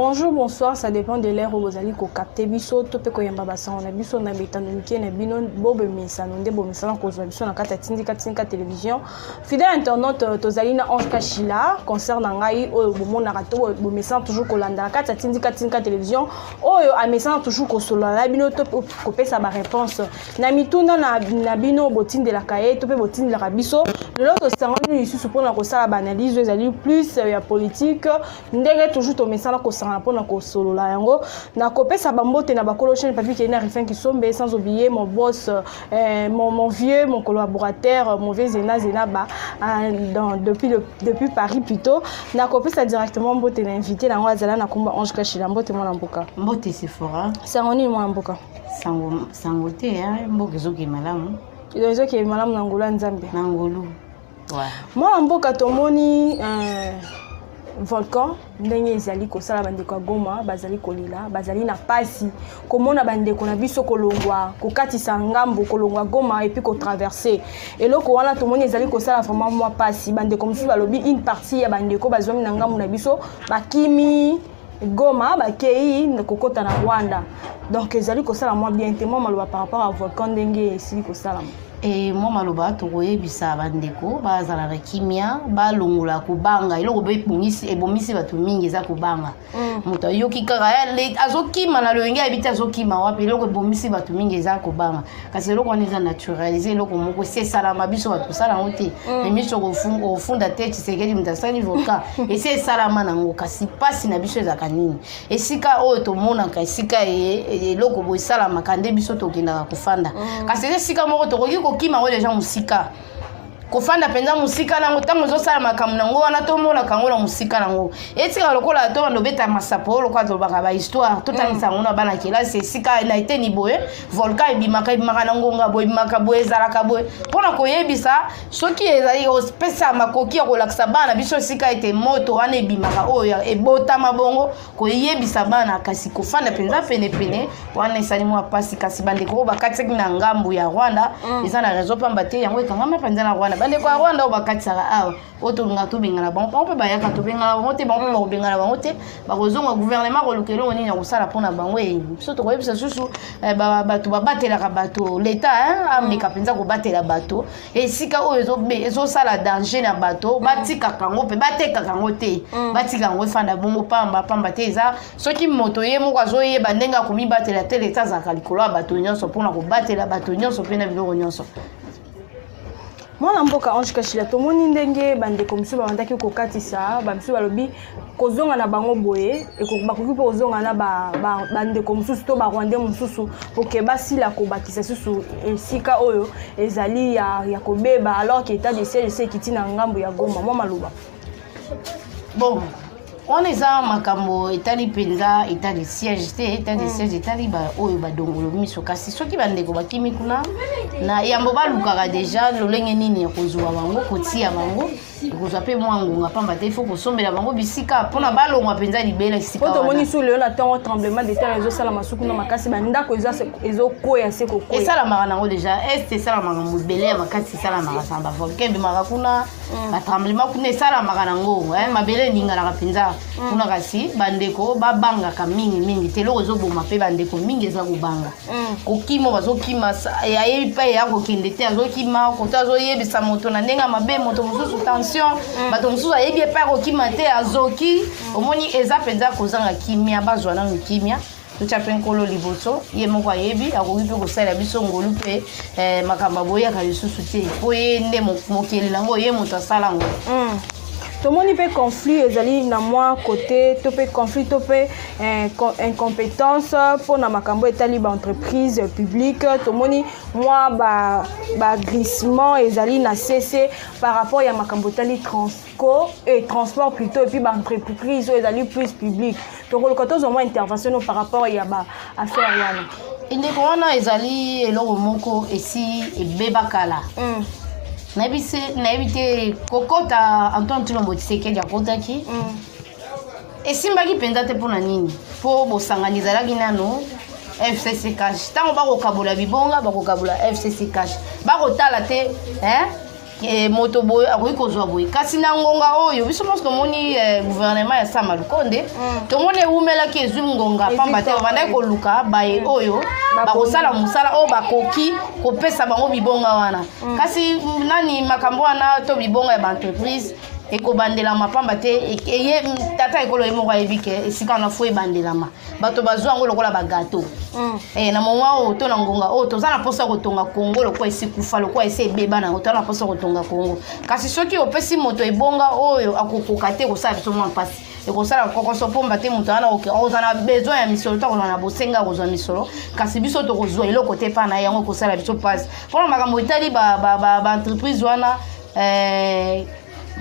Bonjour, bonsoir, ça dépend de l'ère où vous allez capter biso to pe ko yamba basa on a biso na betano mike na bino bobe misa no nde bobe misa ko zo biso na kata tinka télévision fidèle internaute tozali na Ange Kachila concert na ngai oyo bomona rato bo misa toujours kolanda na kata tinka télévision oyo a misa toujours ko solo la bino to ko pesa ba réponse na mituna na bino botine de la cahier to pe botine de la biso l'autre sangani ici pour na ko sala ba analyse ezali plus ya politique ndenge toujours to misa na ko sala pour na ko solo la yango na ko pesa bambote na bakolo chaîne papier qui na rifin qui sombe sans oublier mon boss mon vieux mon collaborateur mon vieux Zena ba depuis Paris plutôt na ko pesa directement mbote na invité na ngwa zala na komba Ange Kachila mbote mwana mboka mbote Sephora sangoni mwana mboka sango te mboka zoki malamu ezoki malamu na ngolo nzambe na ngolo mwana mboka tomoni volcan ndenge ezali kosala bandeko ya Goma bazali kolila bazali na pasi komona bandeko na biso kolongwa kokatisa ngambo kolongwa Goma et puis kotraverser eloko wana tomoni ezali kosala vraiment mwa pasi bandeko mosusu balobi une partie ya bandeko bazwami na ngambo na biso bakimi Goma bakei kokota na Rwanda donc ezali kosala mwa bien te mwa maloba par rapport à volcan ndenge esili kosala et moi maloba to koyebisa bandeko bazala na kimia balongola kubanga eloko be ebomisi bato mingi eza kubanga moto yoki kaka azokima na loyenge abita azokima wapi eloko ebomisi bato mingi eza kubanga kasi eloko wana eza naturaliser eloko moko esalama biso bato sala ngo te emiso kofunda te Tshisekedi moto asali volcan esalama nango kasi pasi na biso ezaka nini esika oyo tomonaka esika eloko boye esalamaka nde biso tokendaka kofanda kasi esika moko tokoki kokima ngo deja musika kofanda penza musika nango tango zosala makambo nango wana tomona kango na musika nango etika lokola to ndo beta masapo lokola to baka ba histoire to tangisa ngo na bana kelasi esika na iteni boye volcan ebimaka nango ngabo ebimaka boye ezalaka boye pona koyebisa soki ezali pesa makoki ya kolakisa bana biso esika ete moto wana ebimaka oyo ebota mabongo koyebisa bana kasi kofanda penza pene wana esali mwa pasi kasi bandeko bakati na ngambo ya Rwanda eza na raison pamba te yango ekangama penza na Rwanda bande kwa Rwanda obakatisaka awa otonga to bengana bango pe bayaka to bengana bango te bango ba bengana bango te bakozonga gouvernement kolukelo nini ya kosala pona bango so to koyebisa susu bato babatelaka bato l'état ameka penza kobatela bato esika oyo ezosala danger na bato batika kango pe bateka kango te batika ngo fanda bongo pamba te eza soki moto ye moko azoyeba ndenge akomibatela te l'état azaka likolo ya bato nyonso mpona kobatela bato nyonso mpe na biloko nyonso. Mwana mboka Ange Kachila tomoni ndenge bandeko mosusu babandaki kokatisa bamisusu balobi kozonga na bango boye bakoki mpe kozonga na bandeko mosusu to barwandais mosusu poke basila kobakisa susu esika oyo ezali ya kobeba alors que état de siège ekiti na ngambo ya Goma mwa maloba bon on eza makambo etali penza état de siège te état de siège etali oyo badongolo miso kasi soki bandeko bakimi kuna na yambo balukaka déjà lolenge nini ya kozwa bango kotia bango kozwa pe mwa ngonga pamba te ifo kosombela bango bisika mpona balongwa penza libela esika wana tomoni su lelo na ntango tremblement de terre ezosala masuku na makasi bandako ezokoya se kokoya esalamaka nango déjà este esalamaka mobele ya makasi esalamaka sa bavolcan ebimaka kuna batremblement kuna esalamaka nango mabele eninganaka penza kuna kasi bandeko babangaka mingi te eloko ezoboma mpe bandeko mingi eza kobanga kokima bazokima ayebi mpe ya kokende te azokima koto azoyebisa moto na ndenge mabe moto mosusu tension bato mosusu ayebi epai kokima te azoki omoni eza mpenza kozanga kimia bazwa nano kimia totya mpe nkolo liboso ye moko ayebi akoki mpe kosalela biso ngolu mpe makambo aboyaka lisusu te po ye nde mokeli nango ye moto asala ngo tomoni pe conflit ezali na mwa côté to pe conflit to pe incompétence pour na makambo etali ba entreprise publique tomoni mwa ba glissement ezali na cessé par rapport ya makambo etali transport plutôt et puis ba entreprise ezali plus public donc le côté au moins intervention par rapport ya ba affaire wana indeko wana ezali eloko moko esi ebebakala nayebi te kokota Antoine Tshilombo Tshisekedi akotaki esimbaki mpenza te mpona nini mpo bosangani ezalaki nano FCC cash ntango bakokabola bibonga bakokabola FCC cash bakotala te moto boye akoki kozwa boye kasi na ngonga oyo biso moko tomoni gouvernement ya Sama Lukonde tomoni ewumelaki ezwi ngonga pamba te babandaki koluka baye oyo bakosala mosala oyo bakoki kopesa bango bibonga wana kasi nani makambo wana to bibonga ya baentreprise ekobandelama pamba te tata ekolo ye moko ayebi ke esika wana fo ebandelama bato bazwa yango lokola bagato na monga oyo to na ngonga oyo toza na mposa kotonga Kongo lokola esi kufa lokola esi ebeba nango toza na mposa kotonga Kongo kasi soki opesi moto ebonga oyo akokoka te kosala biso mwa mpasi ekosala kokoso pomba te moto wana oza na besoin ya misolo to akozwa na bosenga akozwa misolo kasi biso tokozwa eloko te mpa na yango ekosala biso mpasi mpona makambo etali baentreprise wana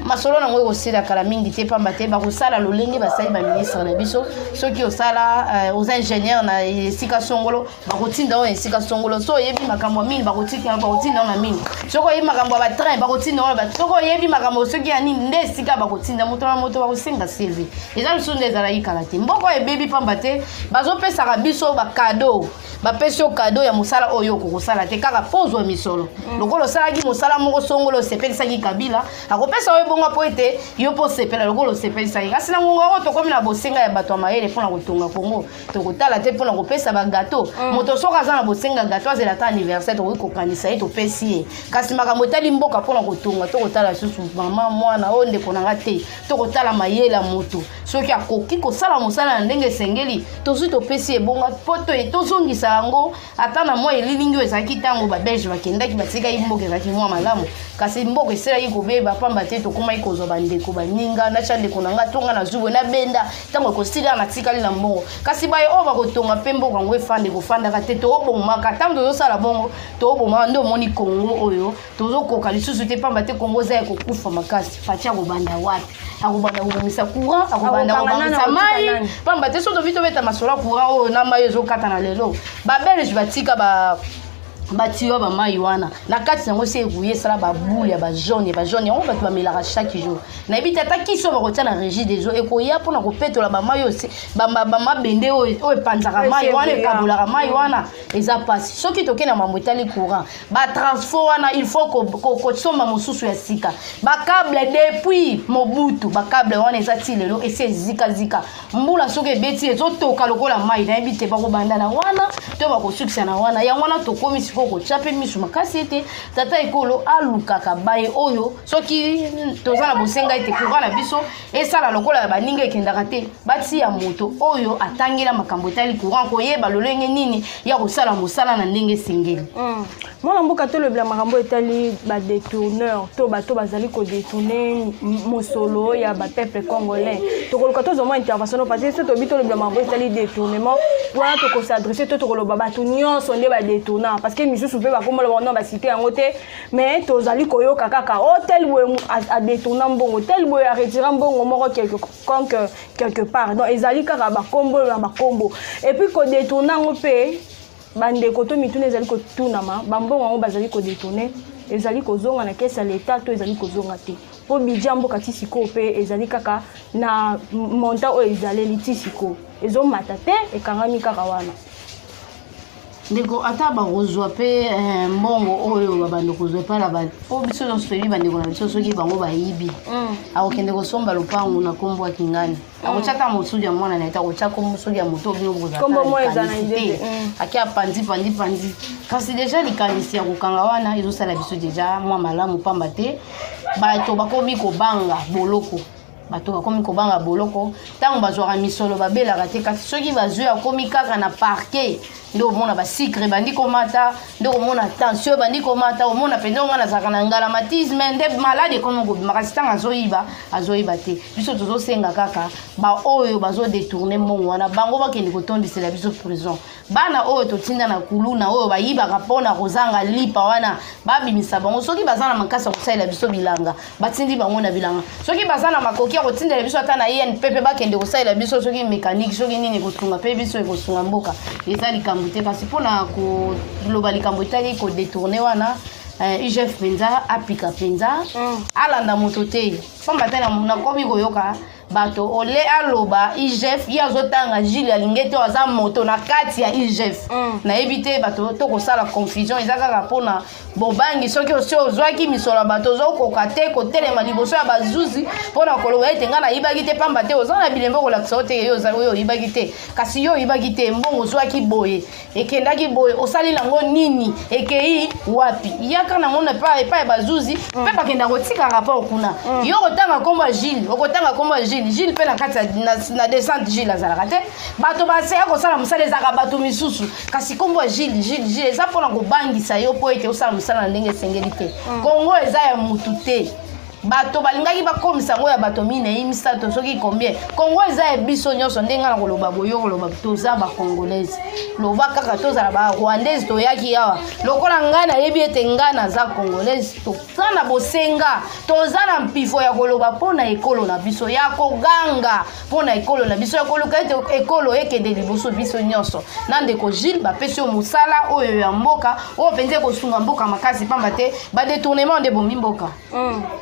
masolo nango ekosila kala mingi te pamba te bakosala lolenge basali baministre na biso soki osala oza ingénieur na esika songolo bakotinda oyo esika songolo so oyebi makambo ya mini bakotinda oyo na mini soki oyebi makambo ya batrain bakotinda oyo soki oyebi makambo soki ya nini nde esika bakotinda moto na moto bakosenga CV eza lisusu nde ezalaki kala te mboko ebebi pamba te bazopesaka biso bakado bapesi yo kado ya mosala oyo okokosala te kaka pozwa misolo lokola osalaki mosala moko songolo osepelisaki Kabila akopesa oyo bongo po ete yo po sepela lokola osepelisaki kasi na ngonga oyo tokomi na bosenga ya bato ya mayele mpona kotonga Kongo tokotala te mpona kopesa bagato moto soki aza na bosenga gato azela ata anniversaire tokoki kokanisa ye topesi ye kasi makambo etali mboka mpona kotonga tokotala lisusu mama mwana oyo ndeko nanga te tokotala mayele ya moto soki akoki kosala mosala na ndenge esengeli tozwi topesi ebonga po tozongisa yango ata na mwa elilingi oyo ezalaki ntango babelge bakendaki batikaki mboka ezalaki mwa malamu kasi mboka eselaki kobeba pamba te tokomaki kozwa bandeko baninga natya ndeko na nga tonga na zubwe nabenda ntango ekosila natikali na mbongo kasi baye oyo bakotonga mpe mboka yango efande kofandaka te toobomaka ntango tozosala bongo toobomaka nde omoni Kongo oyo tozokoka lisusu te pamba te Kongo eza ekokufa makasi pati akobanda wapi akobanda kobomisa courant akobanda kobangisa mai pamba te so tovi tobeta masolo ya courant oyo na mai ezokata na lelo babelge batika batiyo bamai wana na kati yango se ekuye esala baboule ya bajaune yango bato bamelaka chaque jour nayebi te ata kisi oyo bakotia na régie des eaux ekoya mpona kopetola bamai oyo bamabende oyo epanzaka mai wana ekabolaka mai wana eza pasi soki toke na mambo etali courant batransfo wana il faut kosomba mosusu ya sika bakable depuis Mobutu bakable wana eza ti lelo esi ezikazika mbula soki ebeti ezotoka lokola mai nayebi te bakobanda na wana to bakosukisa na wana yango wana tokomi ko chape misu makasi ete tata ekolo alukaka baye oyo soki toza na bosenga ete courant na biso esala lokola ya baninga ekendaka te bati ya moto oyo atangela makambo etali courant koyeba lolenge nini ya kosala mosala na ndenge esengeli mwana mboka tolobela makambo etali badetourneur to bato bazali kodetourne mosolo ya bapeuple congolais tokoluka tozwa mwa intervention parce que so tobi tolobela makambo etali détournement wana tokosadresse to tokoloba bato nyonso nde badetourna parce que misusu mpe bakombola bango basite yango te mais tozali koyoka kaka o tel boye adetourna mbongo tel boye aretira mbongo moko quelque part donc ezali kaka bakombo na bakombo et puis kodetourna yango mpe bandeko to mituna ezali kotunama bambongo yango bazali kodetourne ezali kozonga na kesa l'État to ezali kozonga te po budget mboka ti sikoyo mpe ezali kaka na montant oyo ezaleli ti sikoyo ezomata te ekangami kaka wana ndeko ata bakozwa mpe mbongo oyo babanda kozwa epala po biso nyonso toyebi bandeko na biso soki bango bayibi akokende kosomba lopango na nkombo ya Kingani akotya ata mosusu ya mwana na ye akotya kombo soki ya moto bino kozaakanisi ake apandi kasi deja likanisi ya kokanga wana ezosala biso deja mwa malamu pamba te bato bakomi kobanga boloko bato bakomi kobanga boloko ntango bazwaka misolo babelaka te kasi soki bazwi akomi kaka na parquet nde omona basikre bandi komata nde omona tension bandi komata omona mpenza onga nazalaka na ngalamatisme nde malade ekomi kobima kasi ntango azoyiba te biso tozosenga kaka baoyo bazodetourne mbongo wana bango bakende kotondisela biso prison bana oyo totinda na kuluna oyo bayibaka mpona kozanga lipa wana babimisa bango soki baza na makasi ya kosalela biso bilanga batindi bango na bilanga soki baza na makoki ya kotindela biso ata na INP mpe bakende kosalela biso soki mécanique soki nini ekosunga mpe biso ekosunga mboka eza likambo te kasi mpona koloba likambo etali kodetourne wana IGF mpenza apika mpenza alanda moto te pamba te nakomi koyoka bato ole aloba IGF yazotanga Gilles alingete aza moto na kati ya IGF na ebité bato to ko sala confusion ezaka rapona bobangi soki ozwaki misola bato ozokoka te kotelema liboso ya bazuzi pona koloba ete nga na yibaki te pamba te oza na bilembo kolakisa te yo yibaki te kasi yo yibaki te mbongo ozwaki boye ekendaki boye osali nango nini ekei wapi yaka nango na pa bazuzi pe bakenda kotika rapport kuna yo kotanga komba Gilles okotanga komba Gilles pe na kati na descente Gilles azalaka te bato baseya kosala mosala ezaka bato misusu kasi komba Gilles eza mpona kobangisa yo po ete osala mosala na ndenge esengeli te Kongo eza ya mutu te bato balingaki bakomisa ngo ya bato mine imisato soki combien Kongo eza ya biso nyonso ndenge na koloba boyo koloba toza ba congolaise loba kaka tozala ba rwandaise toyaki awa lokola ngai nayebi ete ngai naza congolaise toza na bosenga toza na mpifo ya koloba mpona ekolo na biso ya koganga mpona ekolo na biso ya koluka ete ekolo ekende liboso biso nyonso na ndeko Gilles bapesi yo mosala oyo ya mboka oyo mpenza ekosunga mboka makasi pamba te badetournement nde bombi mboka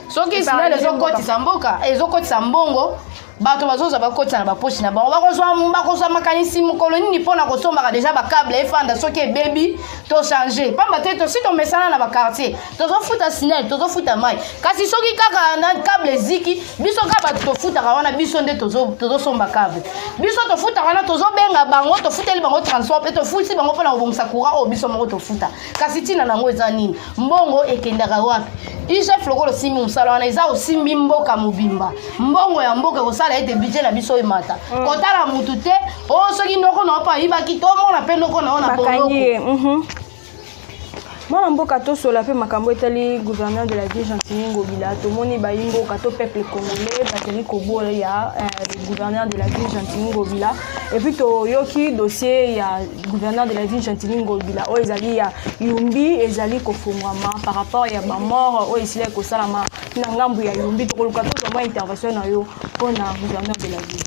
soki Israël ezokotisa mboka ezokotisa mbongo bato bazoza bakotisa na baposhi na bango bakozwa makanisi mokolo nini mpona kosombaka deja bakable efanda soki ebebi to changer pamba te tosi tomesana na bakartier tozofuta sinel tozofuta mai kasi soki kaka na kable eziki biso kaka bato tofutaka wana biso nde tozosomba kable biso tofutaka wana tozobenga bango tofuteli bango transport pe tofuti bango mpona kobongisa courant oyo biso moko tofuta kasi ntina nango eza nini mbongo ekendaka wapi IGF lokolo simbi mosala wana eza osimbi mboka mobimba mbongo ya mboka kosala ete budget na biso emata kotala mutu te soki ndoko na opa yibaki tomona mpe ndoko na ona boloko mwana mboka tosola mpe makambo etali gouverneur de la ville Gentini Ngobila tomoni bayimboka to peuple congolais bateli kobola ya gouverneur de la ville Gentini Ngobila et puis toyoki dossier ya gouverneur de la ville Gentini Ngobila oyo ezali ya Yumbi ezali kofungwama par rapport ya bamort oyo esili kosalama na ngambu ya Yumbi tokoluka tozoma intervention na yo mpona gouverneur de la ville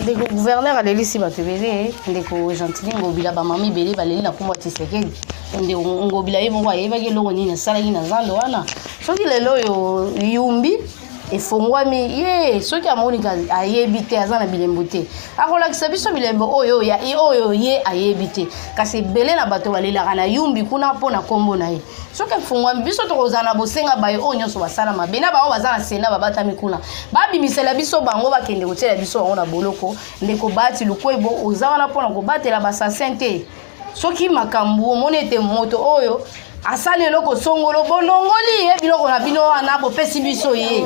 ndeko gouverneur alelisi bato ebele ndeko Gentini Ngobila bamami ebele baleli na kombo Tshisekedi ndeko Ngobila ye moko ayebaki eloko nini asalaki na zando wana soki lelo oyo Yumbi efongwami ye soki amonika ayebi te aza na bilembo te akolakisa biso bilembo oyo ye ayebi te kasi ebele na bato balelaka na Yumbi kuna mpona kombo na ye soki efongwami biso tokozala na bosenga baye oyo nyonso basala mabe na bango baza na senda babatami kuna babimisela biso bango bakende kotiela biso bango na boloko ndeko Bati Lukwebo oza wana mpona kobatela basasin te soki makambo omoni ete moto oyo asali eloko songolo bolongoli biloko na bino wana bopesi biso ye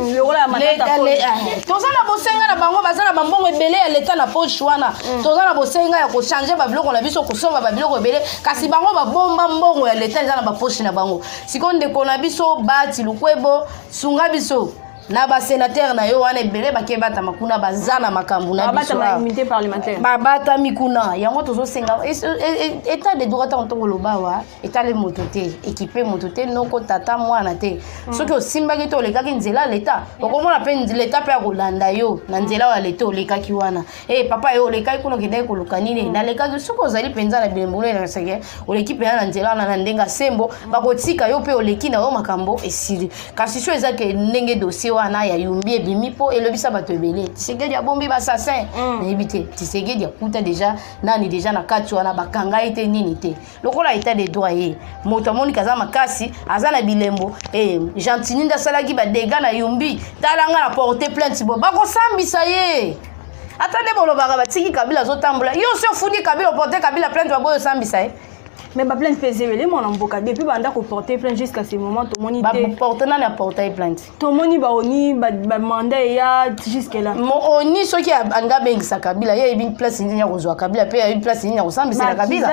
toza na bosenga na bango baza na bambongo ebele ya leta na poche wana toza na bosenga ya kochange babiloko na biso kosomba babiloko ebele kasi bango babomba mbongo ya leta eza na bapoche na bango sikoyo ndeko na biso Bati Lukwebo sunga biso na ba sénateur na yo wana ebele bakebata makuna bazana makambu na biso immunité parlementaire babata mikuna yango tozosenga état de droit en tongo lobawa état le mototé équipé mototé noko tata mwana te soki osimbaki to lekaki nzela l'état okomona pe l'état pe akolanda yo na nzela wa l'état olekaki wana papa yo olekaki kuna kendaki koluka nini na lekaki soki ozali penza na bilembo na seke oleki pe na nzela na ndenga sembo bakotika yo pe oleki na yo makambo esili kasi so ezake ndenge dossier wana ya Yumbi ebimi po elobisa bato ebele Tshisekedi ya bombi basassin na ebite Tshisekedi ya kuta deja nani deja na kati wana bakanga ite nini te lokola état de droit ye moto amoni kaza makasi aza na bilembo Gentini ndasalaki ba dégâts na Yumbi talanga na porter plainte bo bakosambisa ye atande bolobaka batiki Kabila zotambola yo so fundi Kabila porter Kabila plainte ba boyo sambisa ye mais ba plainte pesé mon amboka depuis banda ko porter plainte jusqu'à ce moment to moni ba porter na porter plainte to moni ba oni ba mandat ya jusque là mo oni soki anga bengisa Kabila ye une place ni ya kozwa Kabila pe une place ni ya kosambisa na Kabila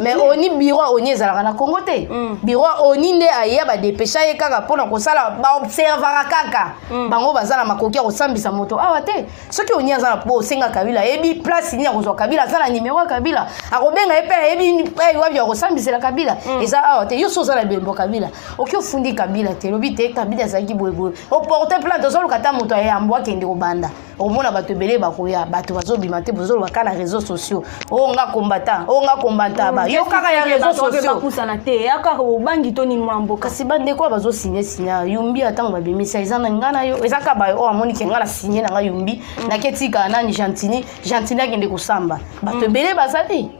mais oni bureau oni ezalaka na Congo te bureau oni nde aya ba dépêcher ye kaka pona kosala ba observera kaka bango bazala makoki ya kosambisa moto awa te soki oni azala po senga Kabila ye bi place ni ya kozwa Kabila azala numéro ya Kabila akobenga ye pe ye bi yo resambisela Kabila eza awa te yo soza la bilembo Kabila oki ofundi Kabila te lobi te Kabila ezaki boyeboye oporte plainte ozoluka ta moto ayambwa akende kobanda omona bato ebele bakoya bato bazobima te bozoloba ka na réseaux sociaux nga combattant ba yo kaka ya réseaux sociaux bakusana te aka obangi to ni mwamboka kasi bandeko bazosigner signer yumbi atango babimisa eza na ngana yo eza ka ba o amoni ke ngala signer na nga yumbi na ketika nani Gentini akende kosamba bato ebele bazali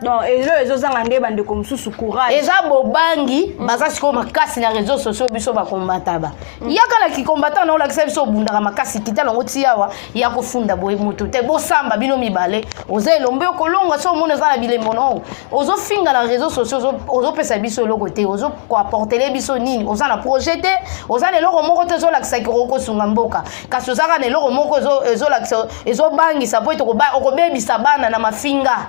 non ezozanga nde bandeko mosusu courage eza bobangi baza sikoyo makasi na réseaux sociaux biso bakombata ba yaka na kikombatant na olakisa biso obundaka makasi kita longo ti awa ya kofunda boye moto te bosamba bino mibale oza elombe okolonga so omona eza na bilembo no ozofinga na réseaux sociaux ozopesa biso eloko te ozokoaportele biso nini oza na projet te oza na eloko moko te ezolakisaki okosunga mboka kasi ozaka na eloko moko ezolakisa ezobangisa po ete okobebisa bana na mafinga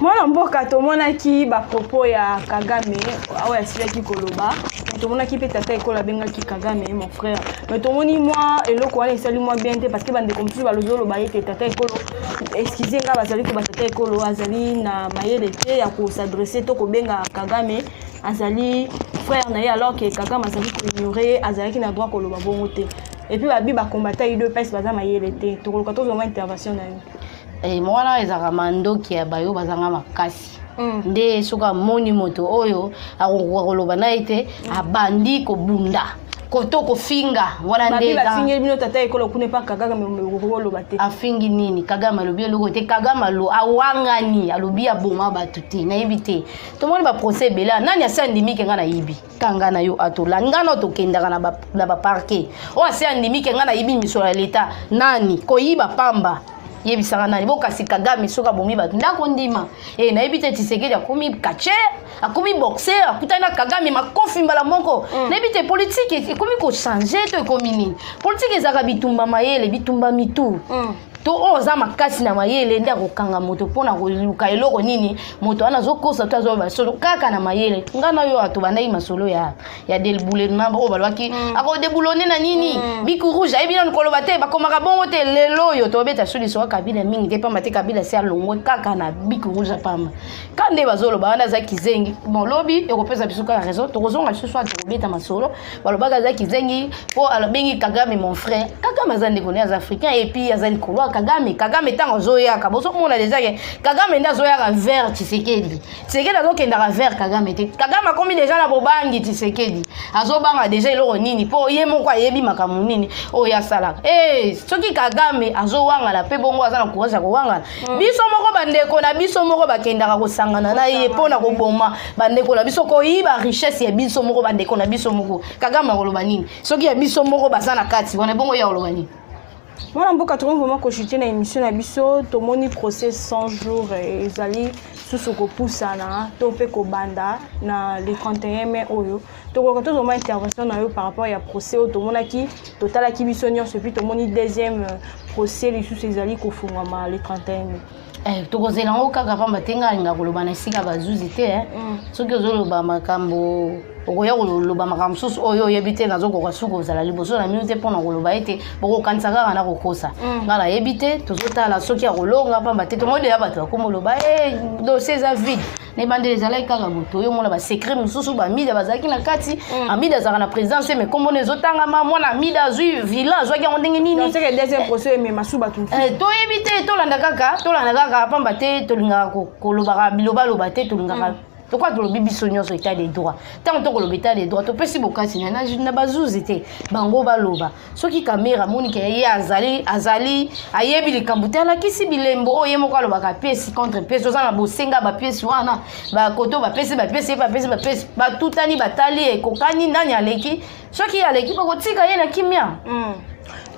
mwana mboka tomonaki bapropos ya Kagame awa yasilaki koloba tomonaki mpe tata ekolo abengaki Kagame mon frère mais tomoni mwa eloko wana esali mwa bien te parce que bandeko mosusu balozoloba ete tata ekolo excuse nga bazali ko batata ekolo azali na mayele te ya kosadresse to kobenga Kagame azali frère na ye alors que Kagame azali koignorer azalaki na droit koloba bongo te et puis babi bakombata ido pesi baza mayele te tokoluka tozoma intervention na yo mwana ezaka mandoki ya bayo bazanga makasi nde soka moni moto oyo akoloba na ete abandi kobunda koto kofinga wana nde bafingi bino tata ekolo kune pa Kagame koloba te afingi nini Kagame alobi eloko te Kagame awangani alobi aboma bato te nayebi te tomoni baprocès ebele nani asi andimike nga na yibi kanga na yo atola ngana tokendaka na baparke oyo asi andimike nga na yibi misolo ya leta nani koyiba pamba yebisanga nani bokasi Kagame soka bomi bato ndako ndima nayebi te Tshisekedi akomi kache akomi boxer akutani na Kagame makofi mbala moko nayebi te politique ekomi kochange to ekomi nini politique ezaka bitumba mayele bitumba mitu to oza makasi na mayele nde akokanga moto mpona koluka eloko nini moto wana azokosa to azoba solo kaka na mayele ngana yo atobandaki masolo ya delboule namba oyo balobaki akodebulone na nini biku rouge ayebi nanu koloba te bakomaka bongo te lelo oyo tobeta solution ya Kabila mingi te pamba te Kabila si alongwe kaka na biku rouge apamba ka nde bazoloba wana aza kizengi bon lobi ekopesa biso kaka raison tokozonga lisusu ata kobeta masolo balobaka aza kizengi mpo alobengi Kagame mon frère Kagame aza ndeko ne aza africain et puis aza likolo Kagame tango zoyaka boso mona déjà que Kagame nda zoyaka vers Tshisekedi azokendaka vers Kagame te Kagame akomi déjà na bobangi Tshisekedi azobanga déjà eloko nini po ye moko ayebi makambo nini oyo asalaka soki Kagame azowangala pe bongo aza na courage ya kowangala biso moko bandeko na biso moko bakendaka kosangana na ye mpona koboma bandeko na biso koyiba richesse ya biso moko bandeko na biso moko Kagame akoloba nini soki ya biso moko baza na kati wana bongo ya koloba nini mwana mboka tokomi vraiment kochuter na émission na biso tomoni procès 100 jours ezali susu kopusana to mpe kobanda na le 31 mai oyo tokoloka tozoma intervention na yo par rapport ya procès oyo tomonaki totalaki biso nyonso epuis tomoni deuxième procès lisusu ezali kofungwama le 31 mai tokozela yango kaka pamba te nga alinga koloba na esika bazuzi te soki ozoloba makambo okoya koloba makambo mosusu oyo oyebi te nazokoka suki ozala liboso na minu te mpona koloba ete bokokanisa kaka na kokosa nga nayebi te tozotala soki ya kolonga pamba te tomoni deya bato bakoma oloba dossier eza vide na ebandeli ezalaki kaka moto oyo omona basekret mosusu bamida bazalaki na kati amida azalaka na présidence me kombona ezotangama mwana amida azwi villa azwaki yango ndenge nini toyebi te tolanda kaka pamba te tolingaka kolobaka bilobaloba te tolingaka Pourquoi tu lobi biso nyonso état des droits tant to koloba état des droits to pesi bokasi na bazuzi te bango baloba soki caméra monika ye azali ayebi likambo te alakisi bilembo oyo moko alobaka pièce contre pièce oza na bosenga ba pièce wana ba koto ba pièce batutani batali ekokani nani aleki soki aleki bakotika ye na kimia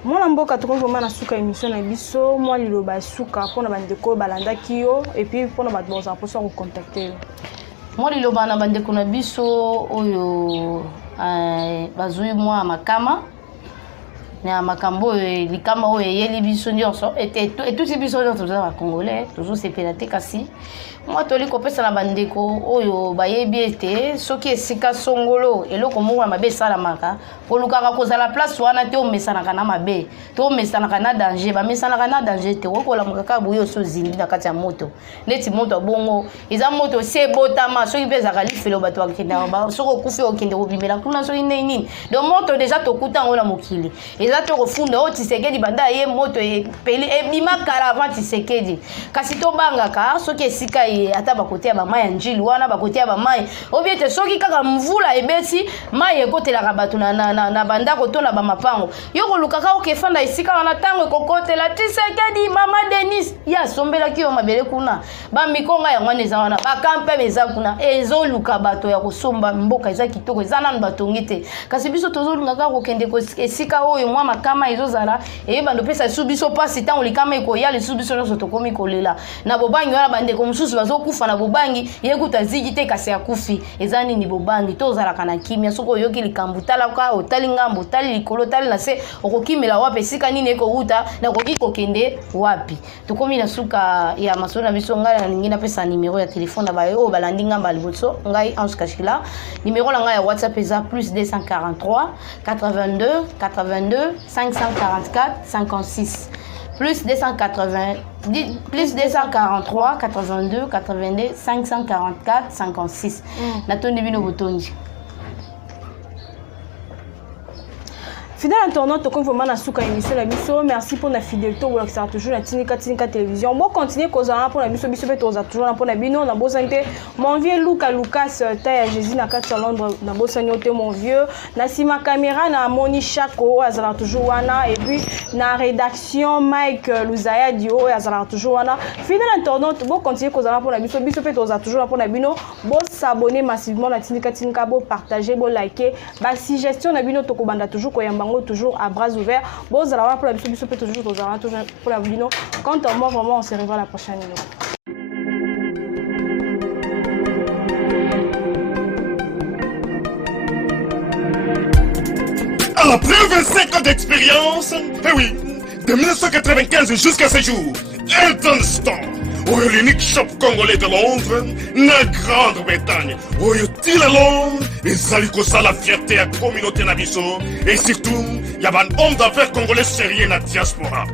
mwana mboka tokomi vraiment na suka émission na biso mwa liloba suka mpona bandeko balandaki yo et puis mpona bato bazala mposa kocontacte yo mwa liloba na bandeko na biso oyo bazwi mwa makama na makambo likama oyo eyeli biso nyonso etuti biso nyonso toza bacongolais tozosepela te kasi mwa toli kopesa na bandeko oyo bayebi ete soki esika songolo eloko moko ya mabe esalamaka kolukaka kozala place wana te omesanaka na mabe te omesanaka na danger bamesanaka na danger te okolamuka kaka boye oso ozindi na kati ya moto neti moto abongo eza moto se ebotama soki mpe ezaka lifelo bato bakendaka soki okufi okende kobimela kuna soki ndenge nini donc moto deja tokuta yango na mokili eza to kofunda oyo Tshisekedi banda ye moto epeli ebima kala avant Tshisekedi kasi tobangaka soki esika ata bakote ya bamai ya njili wana bakote ya bamai obi ete soki kaka mvula ebeti mai ekotelaka bato na bandako to na bamapango yo kolukaka okefanda esika wana ntango ekokotela Tshisekedi mama Denis ya sombelaki yo mabele kuna bamikonga yango wana eza wana bakampe eza kuna ezoluka bato ya kosomba mboka eza kitoko eza nanu batongi te kasi biso tozolungaka kokende esika oyo mwa makama ezozala eyeba ndopesa lisu biso pasi ntango likama ekoya lisu biso nyonso tokomi kolela na bobangi wana bandeko mosusu bazokufa na bobangi yekuta zigi te kasi akufi eza nini bobangi tozalaka na kimia soko oyoki likambo talaka otali ngambo otali likolo otali na se okokimela wapi esika nini ekouta na koki kokende wapi tokomi na suka ya masolo na biso ngai nalingi napesa nimero ya telefone na bayo oyo balandi ngamba liboso ngai Ange Kashila nimero na ngai ya WhatsApp eza plus 243 82 82 544 56 plus 243 82 82 544 56 natondi bino botondi. Fidèle internaute, comme vraiment na suka émission la biso, merci pour la fidélité, vous qui sera toujours la Tinika télévision. Bon continuer cause pour la biso biso beto za toujours pour la bino na bosante. Mon vieux Lucas taille Jésus na kati ya Londres na bosanyote mon vieux. Na sima caméra na Moni Chako azala toujours wana et puis na rédaction Mike Luzaya Dio azala toujours wana. Fidèle internaute, bon continuer cause pour la biso biso beto za toujours pour la bino. Bon s'abonner massivement la Tinika bon partager, bon liker. Ba suggestion na bino tokobanda toujours koyamba toujours à bras ouverts. Bon, vous allez pour la biso toujours pour la vidéo. Quant à moi, vraiment, on se revoit la prochaine vidéo. Après 25 ans d'expérience, eh oui, de 1995 jusqu'à ce jour, Edenstar, l'unique shop congolais de Londres, la Grande-Bretagne, il est Londres, les alicos à la fierté à la communauté nabiso, et surtout, il y a un homme d'affaires congolais sérieux dans la diaspora.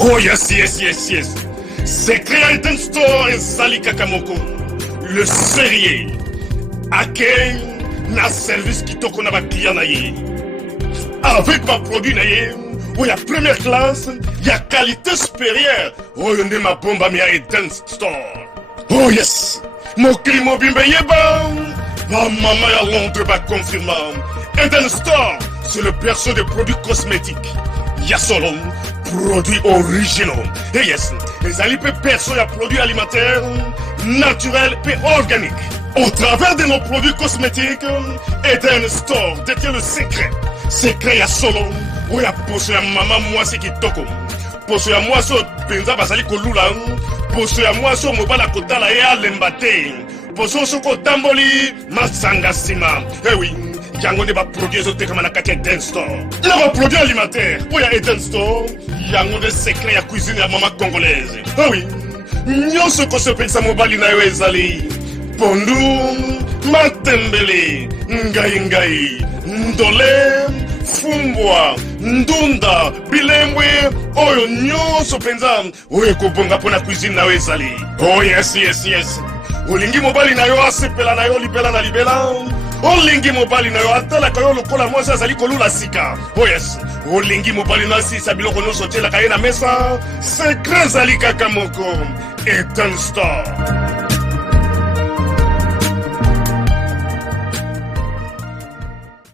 Oh yes, yes, yes, yes. C'est créé Edenstar et Zali Kakamoko, le sérieux, à quel na service qui toko na ba client naïe. Avec ma produit naïe, où il y a première classe, il y a qualité supérieure. Oh, il y a ma bombe à Edenstar. Oh yes, mon client bimbe yeba. Ma maman à Londres va confirmer. Edenstar, c'est le perso de produits cosmétiques. Il y a solo produits originaux. Et yes, les alipes perso à produits alimentaires, naturels et organiques. Au travers de nos produits cosmétiques, Edenstar détient le secret. Secret ya solo. Oya poso ya mama mwasi kitoko. Poso ya mwasi penza basali kolula. Poso ya mwasi mobala kotala ya alembate. Poso soko tamboli masanga sima. Eh oui, yango ne ba produit ezoteka na kati ya Edenstar. Na ba produit alimentaire. Oya Edenstar, yango de secret ya cuisine ya mama congolaise. Eh oui, nyonso ko se pensa mobali na yo ezali. Pondu, matembele, ngai, ndole, fumbwa, ndunda, bilembwe, oyo nyonso penza, oyo kobonga pona cuisine na ezali. Oh yes, yes, yes. Olingi mobali na yo asepela na yo libela na libela. Olingi mobali na yo atalaka yo lokola mwasi azali kolula sika. Oh yes. Olingi mobali na asisa biloko nyonso tielaka ye na mesa. Secret zali kaka moko. Edenstar.